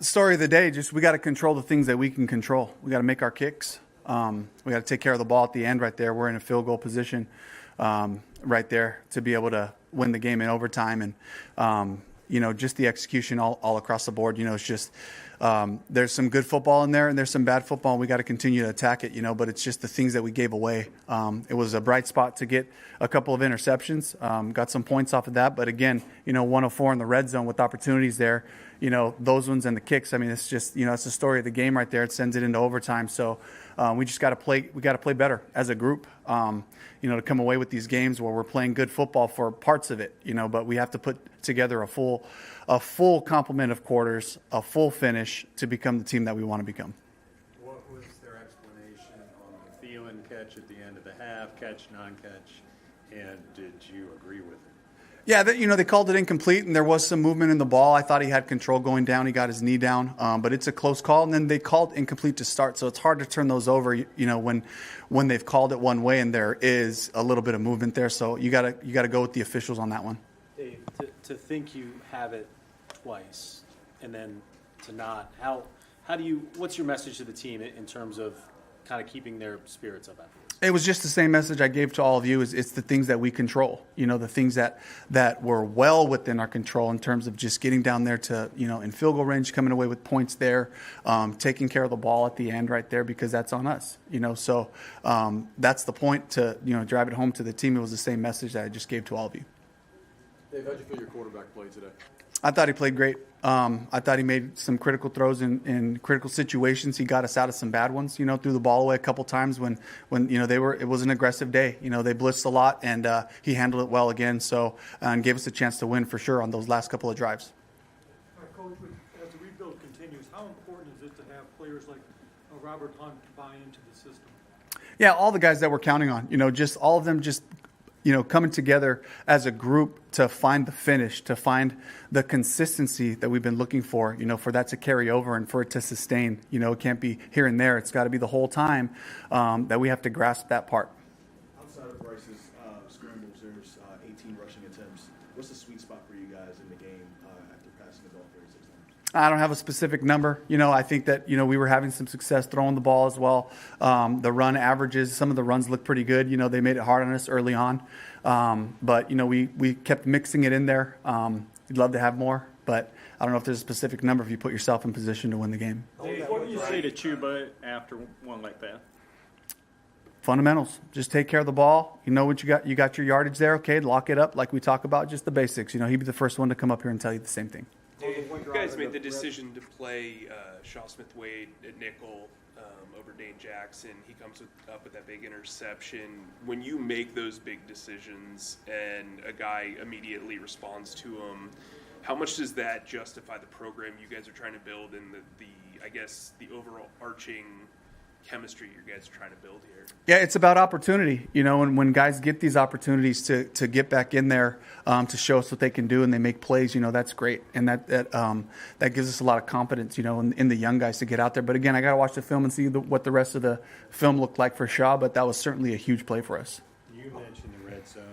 Story of the day, just we got to control the things that we can control. We got to make our kicks. We got to take care of the ball at the end right there. We're in a field goal position right there to be able to win the game in overtime. And, just the execution all across the board. It's just there's some good football in there and there's some bad football. And we got to continue to attack it, but it's just the things that we gave away. It was a bright spot to get a couple of interceptions. Got some points off of that. But again, 104 in the red zone with opportunities there. Those ones and the kicks. I mean, it's just, it's the story of the game right there. It sends it into overtime. So we just got to play. We got to play better as a group, to come away with these games where we're playing good football for parts of it, but we have to put together a full complement of quarters, a full finish to become the team that we want to become. What was their explanation on the Thielen catch at the end of the half, catch, non-catch, and did you agree with it? Yeah, they called it incomplete, and there was some movement in the ball. I thought he had control going down. He got his knee down, but it's a close call. And then they called incomplete to start, so it's hard to turn those over. When they've called it one way and there is a little bit of movement there. So you gotta go with the officials on that one. Dave, to think you have it twice and then to not, how do you? What's your message to the team in terms of kind of keeping their spirits up after this? It was just the same message I gave to all of you. It's the things that we control, the things that were well within our control in terms of just getting down there to, in field goal range, coming away with points there, taking care of the ball at the end right there because that's on us, So that's the point to, drive it home to the team. It was the same message that I just gave to all of you. Dave, how'd you feel your quarterback played today? I thought he played great. I thought he made some critical throws in critical situations. He got us out of some bad ones, threw the ball away a couple times when it was an aggressive day. They blitzed a lot and he handled it well again. So, and gave us a chance to win for sure on those last couple of drives. Coach, as the rebuild continues, how important is it to have players like Robert Hunt buy into the system? Yeah, all the guys that we're counting on, just all of them just coming together as a group to find the finish, to find the consistency that we've been looking for that to carry over and for it to sustain. It can't be here and there. It's got to be the whole time that we have to grasp that part. Outside of Bryce's scrambles, there's 18 rushing attempts. What's the sweet spot for you guys in the game after passing the ball 36 times? I don't have a specific number. I think that, we were having some success throwing the ball as well. The run averages, some of the runs look pretty good. They made it hard on us early on. But, we kept mixing it in there. We'd love to have more, but I don't know if there's a specific number if you put yourself in position to win the game. Dave, what do you say to Chuba after one like that? Fundamentals. Just take care of the ball. You know what you got. You got your yardage there. Okay, lock it up like we talk about, just the basics. He'd be the first one to come up here and tell you the same thing. Dave, you guys made the decision to play Shaw Smith-Wade at nickel over Dane Jackson. He comes up with that big interception. When you make those big decisions and a guy immediately responds to them, how much does that justify the program you guys are trying to build and the overall arching chemistry you guys are trying to build here? Yeah, it's about opportunity, and when guys get these opportunities to get back in there to show us what they can do and they make plays, that's great. And that gives us a lot of confidence, in the young guys to get out there. But again, I got to watch the film and see what the rest of the film looked like for Shaw, but that was certainly a huge play for us. You mentioned the red zone.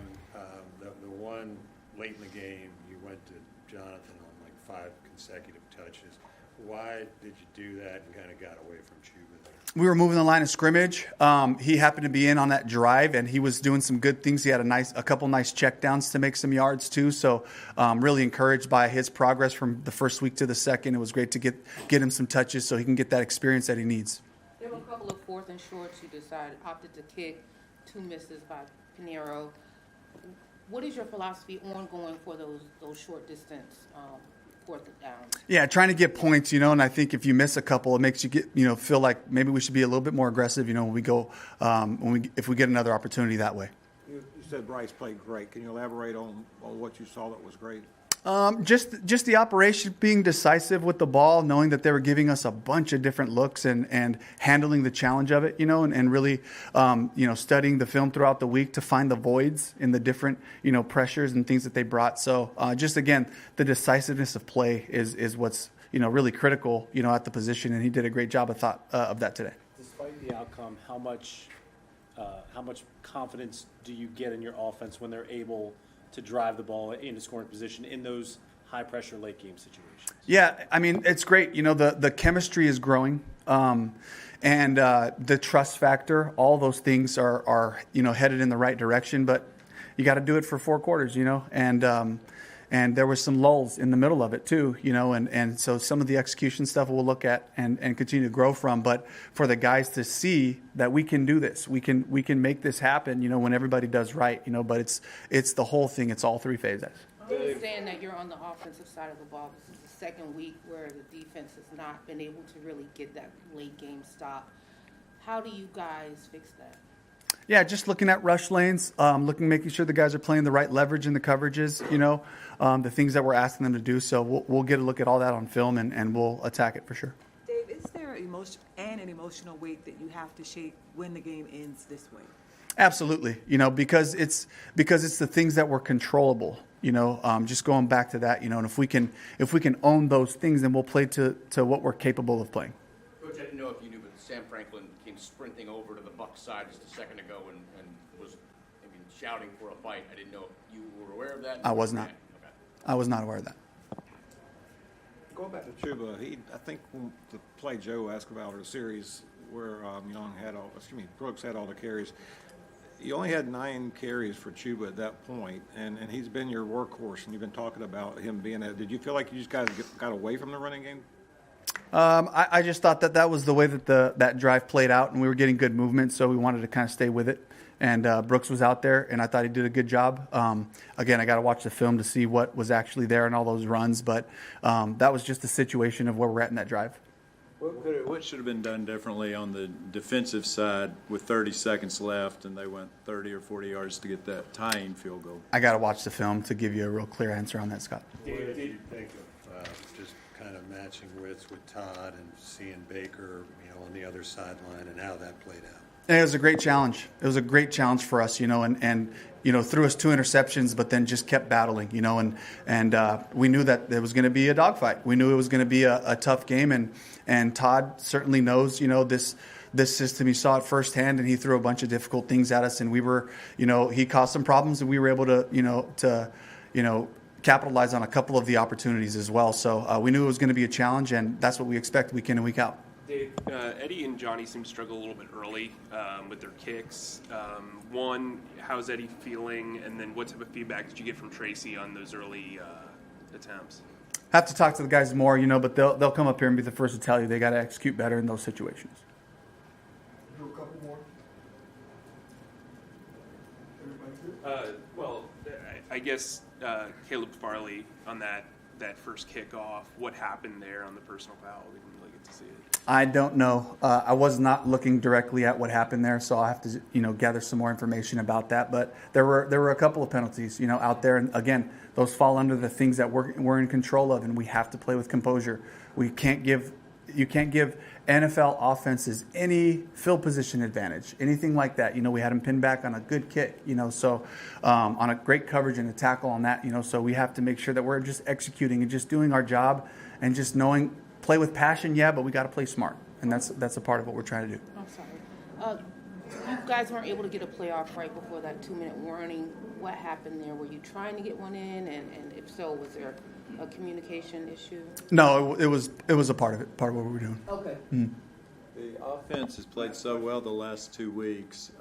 The one late in the game, you went to Jonathan on 5 consecutive touches. Why did you do that and kind of got away from Chuba there? We were moving the line of scrimmage. He happened to be in on that drive, and he was doing some good things. He had a couple nice checkdowns to make some yards too. So really encouraged by his progress from the first week to the second. It was great to get him some touches so he can get that experience that he needs. There were a couple of fourth and shorts you opted to kick, 2 misses by Pinheiro. What is your philosophy ongoing for those short distance fourth downs? Yeah, trying to get points, and I think if you miss a couple, it makes you get, feel like maybe we should be a little bit more aggressive, when we go, if we get another opportunity that way. You said Bryce played great. Can you elaborate on what you saw that was great? Just the operation, being decisive with the ball, knowing that they were giving us a bunch of different looks and handling the challenge of it, and really, studying the film throughout the week to find the voids in the different, pressures and things that they brought. So just, again, the decisiveness of play is what's, really critical, at the position. And he did a great job of that today. Despite the outcome, how much confidence do you get in your offense when they're able to drive the ball into scoring position in those high-pressure late-game situations? Yeah, I mean, it's great. You know, the chemistry is growing. And the trust factor, all those things are headed in the right direction. But you got to do it for 4 quarters, and there was some lulls in the middle of it too, and so some of the execution stuff we'll look at and continue to grow from. But for the guys to see that we can do this, we can make this happen, when everybody does right, But it's the whole thing. It's all 3 phases. I understand that you're on the offensive side of the ball. This is the second week where the defense has not been able to really get that late game stop. How do you guys fix that? Yeah, just looking at rush lanes, making sure the guys are playing the right leverage in the coverages, the things that we're asking them to do. So we'll get a look at all that on film and we'll attack it for sure. Dave, is there an emotional weight that you have to shake when the game ends this way? Absolutely, because it's the things that were controllable. Just going back to that, and if we can own those things, then we'll play to what we're capable of playing. Coach, I didn't know if you knew, but Sam Franklin came sprinting over to the Bucs side just a second ago and was, shouting for a fight. I didn't know if you were aware of that. I was not. Okay. I was not aware of that. Going back to Chuba, I think the play Joe asked about, or the series where Brooks had all the carries. You only had 9 carries for Chuba at that point, and he's been your workhorse, and you've been talking about him being that. Did you feel like you just guys got away from the running game? I just thought that was the way that that drive played out, and we were getting good movement, so we wanted to kind of stay with it. And Brooks was out there, and I thought he did a good job. Again, I got to watch the film to see what was actually there in all those runs, but that was just the situation of where we're at in that drive. What should have been done differently on the defensive side with 30 seconds left, and they went 30 or 40 yards to get that tying field goal? I got to watch the film to give you a real clear answer on that, Scott. What did you think of just kind of matching wits with Todd and seeing Baker, on the other sideline and how that played out? It was a great challenge. It was a great challenge for us, and threw us 2 interceptions, but then just kept battling, and we knew that there was going to be a dogfight. We knew it was going to be a tough game, and Todd certainly knows, this system. He saw it firsthand, and he threw a bunch of difficult things at us, and we were, he caused some problems, and we were able to, capitalize on a couple of the opportunities as well. So we knew it was going to be a challenge, and that's what we expect week in and week out. Dave, Eddie and Johnny seem to struggle a little bit early with their kicks. One, how's Eddie feeling? And then what type of feedback did you get from Tracy on those early attempts? Have to talk to the guys more, but they'll come up here and be the first to tell you they got to execute better in those situations. Do a couple more. Well, I guess Caleb Farley on that first kickoff, what happened there on the personal foul? We didn't really get to see it. I don't know. I was not looking directly at what happened there, so I'll have to, gather some more information about that. But there were a couple of penalties, out there, and again, those fall under the things that we're in control of, and we have to play with composure. You can't give NFL offenses any field position advantage, anything like that. We had him pinned back on a good kick, so on a great coverage and a tackle on that, so we have to make sure that we're just executing and just doing our job and just knowing. Play with passion, yeah, but we got to play smart, and that's a part of what we're trying to do. I'm sorry. You guys weren't able to get a playoff right before that 2-minute warning. What happened there? Were you trying to get one in, and if so, was there a communication issue? No, it was a part of it, part of what we were doing. Okay. Mm. The offense has played so well the last 2 weeks.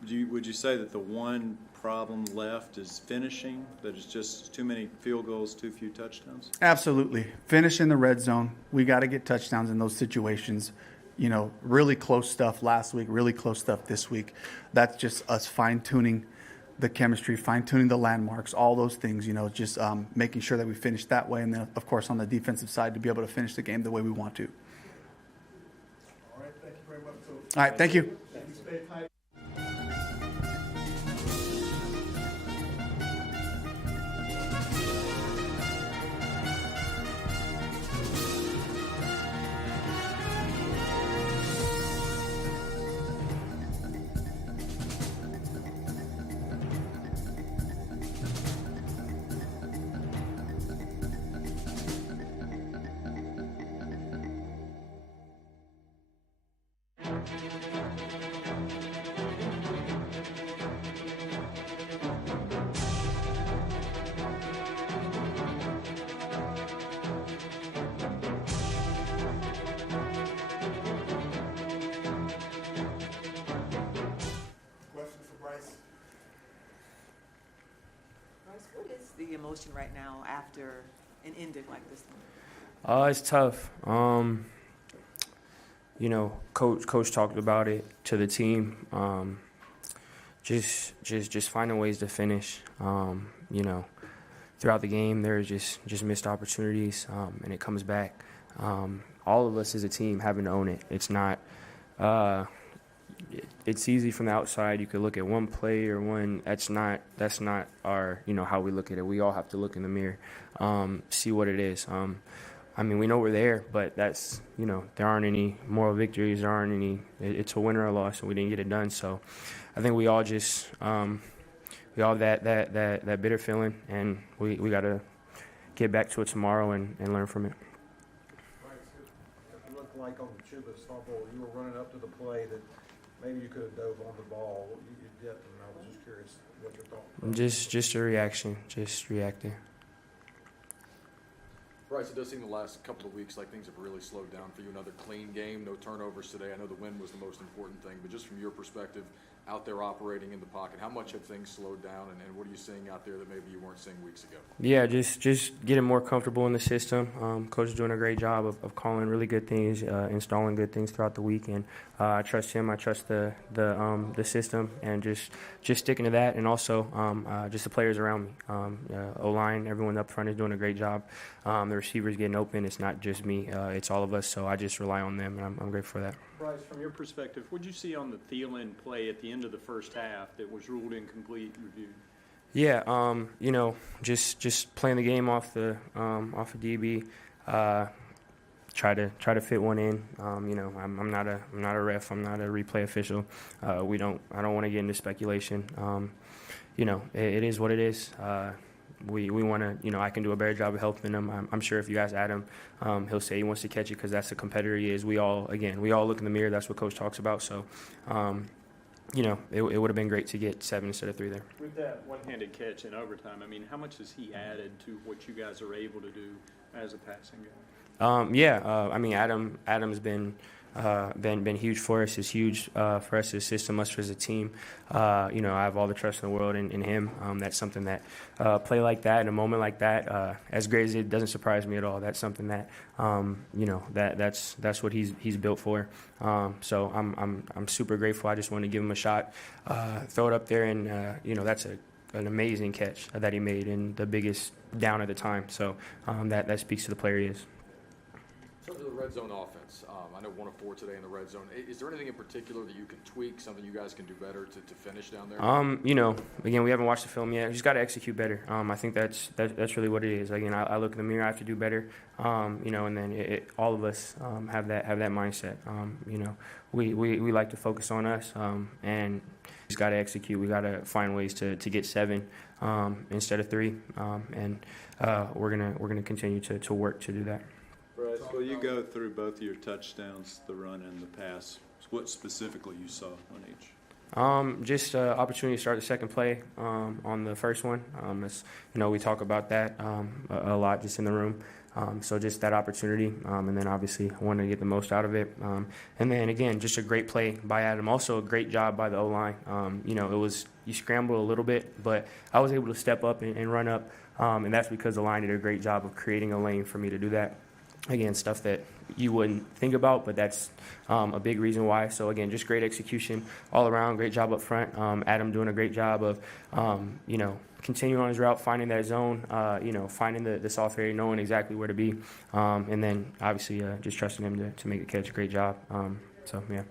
Would you say that the one problem left is finishing, that it's just too many field goals, too few touchdowns? Absolutely. Finish in the red zone. We got to get touchdowns in those situations. Really close stuff last week, really close stuff this week. That's just us fine-tuning the chemistry, fine-tuning the landmarks, all those things, just making sure that we finish that way. And then, of course, on the defensive side, to be able to finish the game the way we want to. All right, thank you very much, Coach. All right, thank you. Thank you. Stay tight. emotion right now after an ending like this one? It's tough. You know, coach talked about it to the team. Just finding ways to finish. You know, throughout the game, there's just missed opportunities, and it comes back. All of us as a team having to own it. It's not. It's easy from the outside. You could look at one play or one. That's not our, you know, how we look at it. We all have to look in the mirror, see what it is. I mean, we know we're there, but that's, you know, there aren't any moral victories. There aren't any. It's a win or a loss, and we didn't get it done. So, I think we all just we all have that bitter feeling, and we got to get back to it tomorrow and learn from it. It looked like on the Chuba fumble, you were running up to the play that maybe you could have dove on the ball. You didn't, and I was just curious what your thought was. Just a reaction, just reacting. Bryce, it does seem the last couple of weeks like things have really slowed down for you. Another clean game, no turnovers today. I know the win was the most important thing, but just from your perspective, out there operating in the pocket, how much have things slowed down, and what are you seeing out there that maybe you weren't seeing weeks ago? Yeah, just getting more comfortable in the system. Coach is doing a great job of calling really good things, installing good things throughout the week, and I trust him. I trust the system, and just sticking to that, and also just the players around me. O-line, everyone up front is doing a great job. The receivers getting open. It's not just me. It's all of us. So I just rely on them, and I'm grateful for that. Bryce, from your perspective, what did you see on the Thielen play at the end of the first half that was ruled incomplete and reviewed? Yeah, you know, just playing the game off of DB. Try to fit one in. You know, I'm not a ref. I'm not a replay official. I don't want to get into speculation. You know, it is what it is. We want to, you know, I can do a better job of helping him. I'm sure if you ask Adam, he'll say he wants to catch it because that's the competitor he is. We all look in the mirror. That's what Coach talks about. So, you know, it would have been great to get 7 instead of 3 there. With that one-handed catch in overtime, I mean, how much has he added to what you guys are able to do as a passing guy? I mean, Adam's been huge for us. Is huge for us as a system, us as a team. You know, I have all the trust in the world in him. That's something that play like that in a moment like that, as great as it doesn't surprise me at all. That's something that you know, that's what he's built for. So I'm super grateful. I just want to give him a shot, throw it up there, and you know, that's an amazing catch that he made and the biggest down at the time. So that speaks to the player he is. In terms of the red zone offense, I know 1 of 4 today in the red zone. Is there anything in particular that you can tweak, something you guys can do better to finish down there? You know, again, we haven't watched the film yet. We just got to execute better. I think that's really what it is. Again, I look in the mirror, I have to do better. You know, and then all of us have that mindset. You know, we like to focus on us, and we just got to execute. We got to find ways to get 7 instead of 3, and we're gonna continue to work to do that. Bryce, will you go through both of your touchdowns, the run and the pass? What specifically you saw on each? Just opportunity to start the second play on the first one. It's, you know, we talk about that a lot just in the room. So just that opportunity, and then obviously wanted to get the most out of it. And then again, just a great play by Adam. Also a great job by the O-line. You know, you scrambled a little bit, but I was able to step up and run up, and that's because the line did a great job of creating a lane for me to do that. Again, stuff that you wouldn't think about, but that's a big reason why. So again, just great execution all around. Great job up front. Adam doing a great job of, you know, continuing on his route, finding that zone, you know, finding the soft area, knowing exactly where to be, and then obviously just trusting him to make the catch. Great job. So yeah.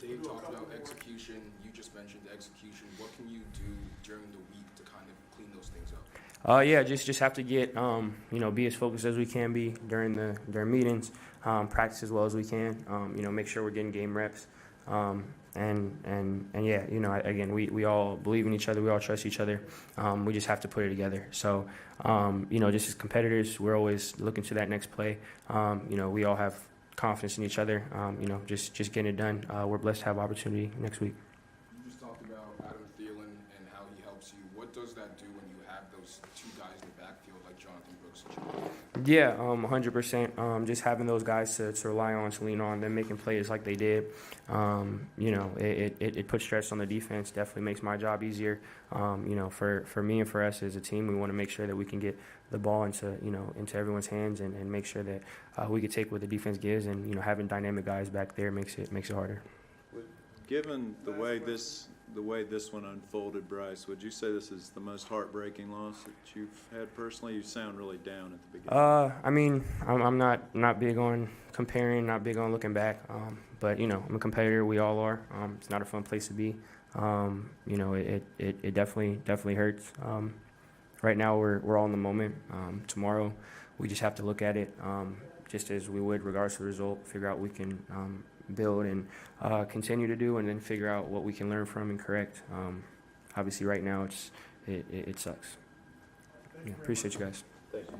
Dave talked about execution. You just mentioned execution. What can you do during the week to kind of clean those things up? Yeah, just have to get, you know, be as focused as we can be during meetings, practice as well as we can, you know, make sure we're getting game reps, and yeah, you know, again, we all believe in each other, we all trust each other, we just have to put it together. So, you know, just as competitors, we're always looking to that next play. You know, we all have confidence in each other, you know, just getting it done. We're blessed to have opportunity next week. You just talked about Adam Thielen and how he helps you. What does that do when you have those 2 guys in the backfield like Jonathan Brooks and Joe? Yeah, 100%. Just having those guys to rely on, to lean on, them making plays like they did. It puts stress on the defense. Definitely makes my job easier. For me and for us as a team, we want to make sure that we can get the ball into everyone's hands and make sure that we can take what the defense gives. And having dynamic guys back there makes it harder. Given the way this one unfolded, Bryce, would you say this is the most heartbreaking loss that you've had personally? You sound really down at the beginning. I'm not big on comparing, not big on looking back. But I'm a competitor. We all are. It's not a fun place to be. It definitely hurts. Right now we're all in the moment. Tomorrow we just have to look at it just as we would regardless of the result. Figure out what we can build and continue to do, and then figure out what we can learn from and correct. Obviously, right now it sucks. Appreciate you guys. Thank you.